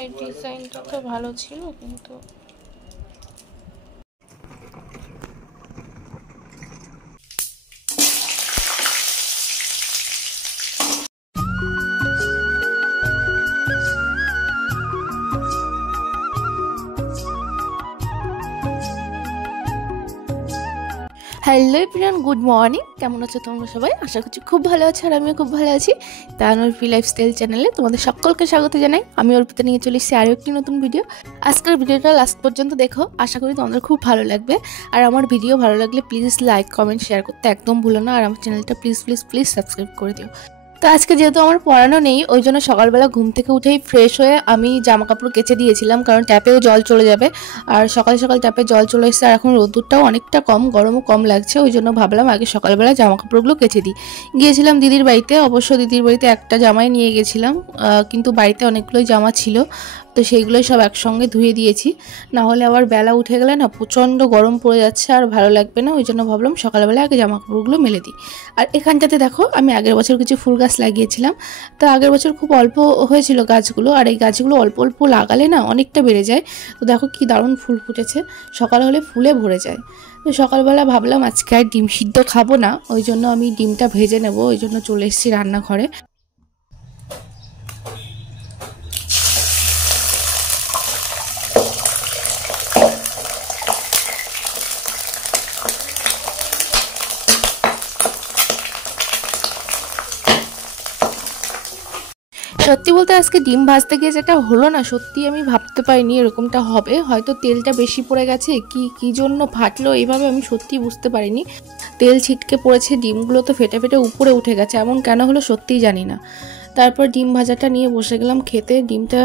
এই ডিজাইনটা তো ভালো ছিল কিন্তু হ্যালো এভরিওয়ান, গুড মর্নিং। কেমন আছো তোমরা সবাই? আশা করছি খুব ভালো আছো, আর আমিও খুব ভালো আছি। তানভি লাইফস্টাইল চ্যানেলে তোমাদের সকলকে স্বাগত জানাই। আমি অর্পিতা নিয়ে চলে এসেছি আরও একটি নতুন ভিডিও। আজকের ভিডিওটা লাস্ট পর্যন্ত দেখো, আশা করি তোমাদের খুব ভালো লাগবে। আর আমার ভিডিও ভালো লাগলে প্লিজ লাইক, কমেন্ট, শেয়ার করতে একদম ভুলো না। আর আমার চ্যানেলটা প্লিজ প্লিজ প্লিজ সাবস্ক্রাইব করে দিও। তো আজকে যেহেতু আমার পড়ানো নেই, ওই জন্য সকালবেলা ঘুম থেকে উঠেই ফ্রেশ হয়ে আমি জামা কাপড় কেচে দিয়েছিলাম, কারণ ট্যাপেও জল চলে যাবে। আর সকাল সকাল ট্যাপে জল চলে এসেছে, আর এখন রোদ্দুরটাও অনেকটা কম, গরমও কম লাগছে। ওই জন্য ভাবলাম আগে সকালবেলা জামা কাপড়গুলো কেচে দিই। গিয়েছিলাম দিদির বাড়িতে, অবশ্য দিদির বাড়িতে একটা জামাই নিয়ে গেছিলাম, কিন্তু বাড়িতে অনেকগুলোই জামা ছিল, তো সেইগুলোই সব একসঙ্গে ধুয়ে দিয়েছি। না হলে আবার বেলা উঠে গেলে না প্রচণ্ড গরম পড়ে যাচ্ছে, আর ভালো লাগবে না। ওই জন্য ভাবলাম সকালবেলা আগে জামা কাপড়গুলো মেলে দিই। আর এখানটাতে দেখো, আমি আগের বছর কিছু ফুল গাছ লাগিয়েছিলাম। তো আগের বছর খুব অল্প হয়েছিল গাছগুলো, আর এই গাছগুলো অল্প অল্প লাগালে না অনেকটা বেড়ে যায়। তো দেখো কি দারুণ ফুল ফুটেছে, সকাল হলে ফুলে ভরে যায়। তো সকালবেলা ভাবলাম আজকে আর ডিম সিদ্ধ খাবো না, ওই জন্য আমি ডিমটা ভেজে নেব, ওই জন্য চলে এসেছি রান্নাঘরে। সত্যি বলতে আজকে ডিম ভাজতে গিয়ে যেটা হলো না, সত্যি আমি ভাবতে পারিনি এরকমটা হবে। হয়তো তেলটা বেশি পড়ে গেছে, কি জন্য ফাটলো এইভাবে আমি সত্যি বুঝতে পারিনি। তেল ছিটকে পড়েছে, ডিমগুলো তো ফেটে ফেটে উপরে উঠে গেছে, এমন কেন হলো সত্যিই জানি না। তারপর ডিম ভাজাটা নিয়ে বসে গেলাম খেতে। ডিমটা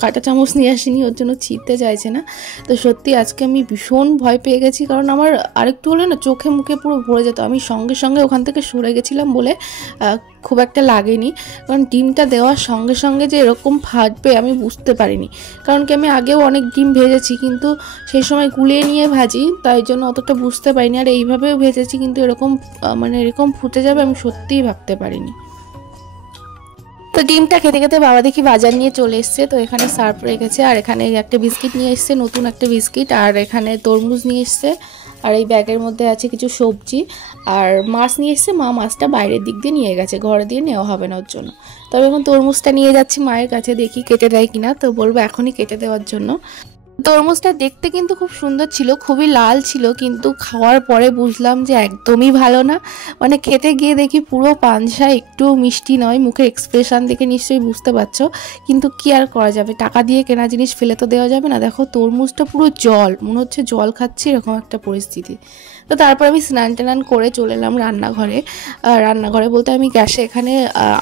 কাঁটা চামচ নিয়ে আসিনি, ওর জন্য ছিঁড়তে চাইছে না। তো সত্যি আজকে আমি ভীষণ ভয় পেয়ে গেছি, কারণ আমার আরেকটু হলে না চোখে মুখে পুরো ভরে যেত। আমি সঙ্গে সঙ্গে ওখান থেকে সরে গেছিলাম বলে খুব একটা লাগেনি, কারণ ডিমটা দেওয়ার সঙ্গে সঙ্গে যে এরকম ফাটবে আমি বুঝতে পারিনি। কারণ কি, আমি আগেও অনেক ডিম ভেজেছি, কিন্তু সেই সময় গুলিয়ে নিয়ে ভাজি, তাই জন্য অতটা বুঝতে পারিনি। আর এইভাবেও ভেজেছি, কিন্তু এরকম এরকম ফুটে যাবে আমি সত্যিই ভাবতে পারিনি। তো ডিমটা খেতে খেতে বাবা দেখি বাজার নিয়ে চলে এসছে। তো এখানে সার্ফ রেখেছে, আর এখানে একটা বিস্কিট নিয়ে এসছে, নতুন একটা বিস্কিট, আর এখানে তরমুজ নিয়ে এসছে। আর এই ব্যাগের মধ্যে আছে কিছু সবজি, আর মাছ নিয়ে এসছে। মা মাছটা বাইরের দিক দিয়ে নিয়ে গেছে, ঘরে দিয়ে নেওয়া হবে না ওর জন্য। তবে এখন তরমুজটা নিয়ে যাচ্ছি মায়ের কাছে, দেখি কেটে দেয় কিনা। তো বলবো এখনই কেটে দেওয়ার জন্য। তরমুজটা দেখতে কিন্তু খুব সুন্দর ছিল, খুবই লাল ছিল, কিন্তু খাওয়ার পরে বুঝলাম যে একদমই ভালো না। খেতে গিয়ে দেখি পুরো পানসা, একটু মিষ্টি নয়। মুখের এক্সপ্রেশন দেখে নিশ্চয়ই বুঝতে পারছো, কিন্তু কি আর করা যাবে, টাকা দিয়ে কেনা জিনিস ফেলে তো দেওয়া যাবে না। দেখো তরমুজটা পুরো জল, মনে হচ্ছে জল খাচ্ছি, এরকম একটা পরিস্থিতি। তো তারপর আমি স্নান টান করে চলে এলাম রান্নাঘরে। রান্নাঘরে বলতে আমি গ্যাসে এখানে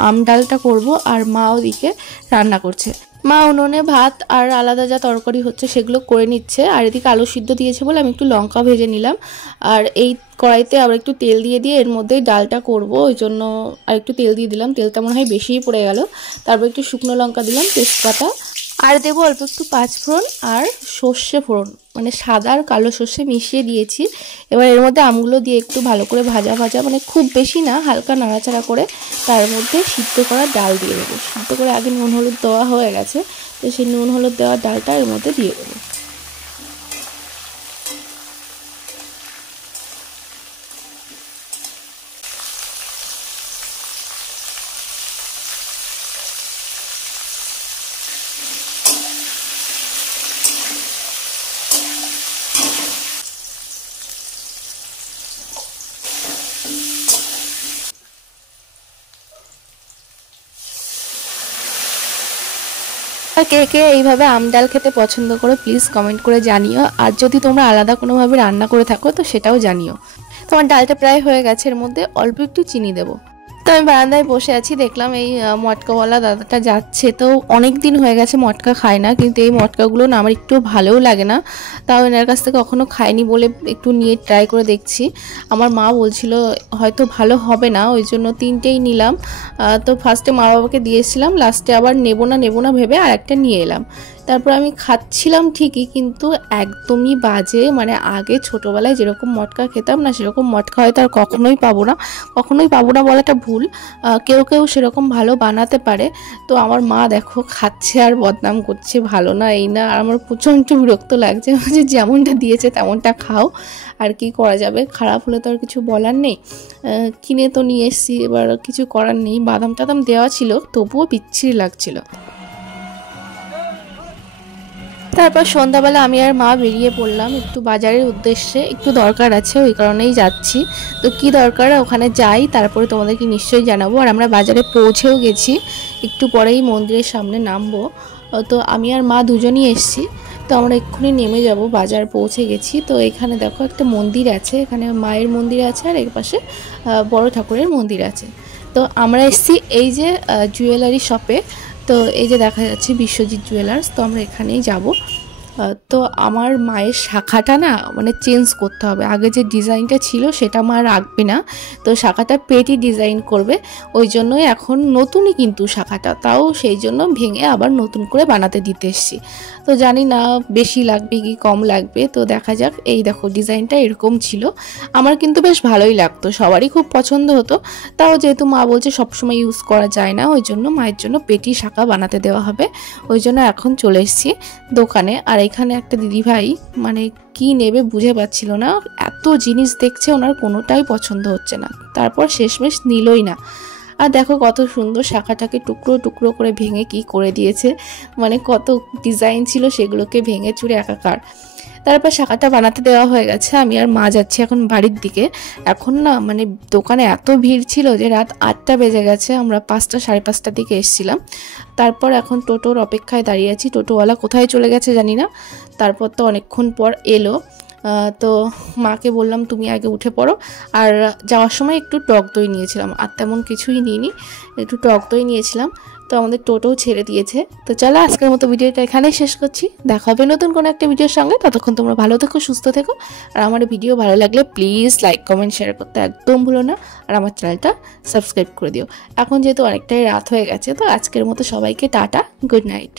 আম ডালটা করবো, আর মা ওদিকে রান্না করছে। মা উনুনে ভাত আর আলাদা যা তরকারি হচ্ছে সেগুলো করে নিচ্ছে, আর এদিকে আলু সিদ্ধ দিয়েছে বলে আমি একটু লঙ্কা ভেজে নিলাম। আর এই কড়াইতে আবার একটু তেল দিয়ে এর মধ্যেই ডালটা করব, ওই জন্য আর একটু তেল দিয়ে দিলাম। তেলটা মনে হয় বেশিই পড়ে গেল। তারপর একটু শুকনো লঙ্কা দিলাম, তেজপাতা, আর দেবো অল্প একটু পাঁচফোড়ন আর সর্ষে ফোড়ন, সাদা আর কালো সর্ষে মিশিয়ে দিয়েছি। এবার এর মধ্যে আমগুলো দিয়ে একটু ভালো করে ভাজা ভাজা, খুব বেশি না, হালকা নাড়াচাড়া করে তার মধ্যে সিদ্ধ করা ডাল দিয়ে দেবো। সিদ্ধ করে আগে নুন হলুদ দেওয়া হয়ে গেছে, তো সেই নুন হলুদ দেওয়া ডালটা এর মধ্যে দিয়ে দেবো। কে কে এইভাবে আম ডাল খেতে পছন্দ করো প্লিজ কমেন্ট করে জানিও। আর যদি তোমরা আলাদা কোনোভাবে রান্না করে থাকো তো সেটাও জানিও। তোমার ডালটা প্রায় হয়ে গেছে, এর মধ্যে অল্প একটু চিনি দেবো। তো আমি বারান্দায় বসে আছি, দেখলাম এই মটকাওয়ালা দাদাটা যাচ্ছে। তো অনেক দিন হয়ে গেছে মটকা খায় না, কিন্তু এই মটকাগুলো না আমার একটু ভালোও লাগে না। তাও এনার কাছ থেকে কখনো খাইনি বলে একটু নিয়ে ট্রাই করে দেখছি। আমার মা বলছিল হয়তো ভালো হবে না, ওই জন্য তিনটেই নিলাম। তো ফার্স্টে মা বাবাকে দিয়েছিলাম, লাস্টে আবার নেবো না ভেবে আর একটা নিয়ে এলাম। তারপর আমি খাচ্ছিলাম ঠিকই, কিন্তু একদমই বাজে। আগে ছোটোবেলায় যেরকম মটকা খেতাম না, সেরকম মটকা হয়তো আর কখনোই পাবো না বলাটা ভুল, কেউ কেউ সেরকম ভালো বানাতে পারে। তো আমার মা দেখো খাচ্ছে আর বদনাম করছে, ভালো না এই না। আর আমার প্রচণ্ড বিরক্ত লাগছে, যে যেমনটা দিয়েছে তেমনটা খাও, আর কি করা যাবে, খারাপ হলে তো আর কিছু বলার নেই। কিনে তো নিয়ে এসেছি, এবার কিছু করার নেই। বাদাম টাদাম দেওয়া ছিল, তবুও বিচ্ছিরি লাগছিল। তারপর সন্ধ্যাবেলা আমি আর মা বেরিয়ে পড়লাম একটু বাজারের উদ্দেশ্যে, একটু দরকার আছে, ওই কারণেই যাচ্ছি। তো কি দরকার ওখানে যাই, তারপরে তোমাদেরকে নিশ্চয়ই জানাবো। আর আমরা বাজারে পৌঁছেও গেছি, একটু পরেই মন্দিরের সামনে নামবো। তো আমি আর মা দুজনই এসছি, তো আমরা এক্ষুনি নেমে যাব, বাজার পৌঁছে গেছি। তো এখানে দেখো একটা মন্দির আছে, এখানে মায়ের মন্দির আছে, আর এর পাশে বড় ঠাকুরের মন্দির আছে। তো আমরা এসছি এই যে জুয়েলারি শপে। তো এই যে দেখা যাচ্ছে বিশ্বজিৎ জুয়েলার্স, তো আমরা এখানেই যাব। তো আমার মায়ের শাখাটা না মানে চেঞ্জ করতে হবে, আগে যে ডিজাইনটা ছিল সেটা মা রাখবে না, তো শাখাটা পেটি ডিজাইন করবে। ওই জন্যই এখন নতুনই কিন্তু শাখাটা, তাও সেই জন্য ভেঙে আবার নতুন করে বানাতে দিতে এসেছি। তো জানি না বেশি লাগবে কি কম লাগবে, তো দেখা যাক। এই দেখো ডিজাইনটা এরকম ছিল, আমার কিন্তু বেশ ভালোই লাগতো, সবারই খুব পছন্দ হতো। তাও যেহেতু মা বলছে সবসময় ইউজ করা যায় না, ওই জন্য মায়ের জন্য পেটি শাখা বানাতে দেওয়া হবে। ওই জন্য এখন চলে এসেছি দোকানে। আর এখানে একটা দিদিভাই মানে কি নেবে বুঝে পাচ্ছিল না, এত জিনিস দেখছে, ওনার কোনোটাই পছন্দ হচ্ছে না। তারপর শেষমেশ নিলই না। আর দেখো কত সুন্দর শাখাটাকে টুকরো টুকরো করে ভেঙে কি করে দিয়েছে, মানে কত ডিজাইন ছিল সেগুলোকে ভেঙে চুরে একাকার। তারপর শাখাটা বানাতে দেওয়া হয়ে গেছে, আমি আর মা যাচ্ছি এখন বাড়ির দিকে। এখন না মানে দোকানে এত ভিড় ছিল যে রাত 8টা বেজে গেছে, আমরা 5টা সাড়ে 5টার দিকে এসেছিলাম। তারপর এখন টোটোর অপেক্ষায় দাঁড়িয়ে আছি, টোটোওয়ালা কোথায় চলে গেছে জানি না। তারপর তো অনেকক্ষণ পর এলো। তো মাকে বললাম তুমি আগে উঠে পড়ো। আর যাওয়ার সময় একটু টক দই নিয়েছিলাম, আর তেমন কিছুই নিইনি, একটু টক দই নিয়েছিলাম। তো আমাদের টোটোও ছেড়ে দিয়েছে। তো চলো আজকের মতো ভিডিওটা এখানেই শেষ করছি, দেখা হবে নতুন কোনো একটা ভিডিওর সঙ্গে। ততক্ষণ তোমরা ভালো থেকো, সুস্থ থেকো। আর আমার ভিডিও ভালো লাগলে প্লিজ লাইক কমেন্ট শেয়ার করতে একদম ভুলো না, আর আমার চ্যানেলটা সাবস্ক্রাইব করে দিও। এখন যেহেতু অনেকটাই রাত হয়ে গেছে, তো আজকের মতো সবাইকে টাটা, গুড নাইট।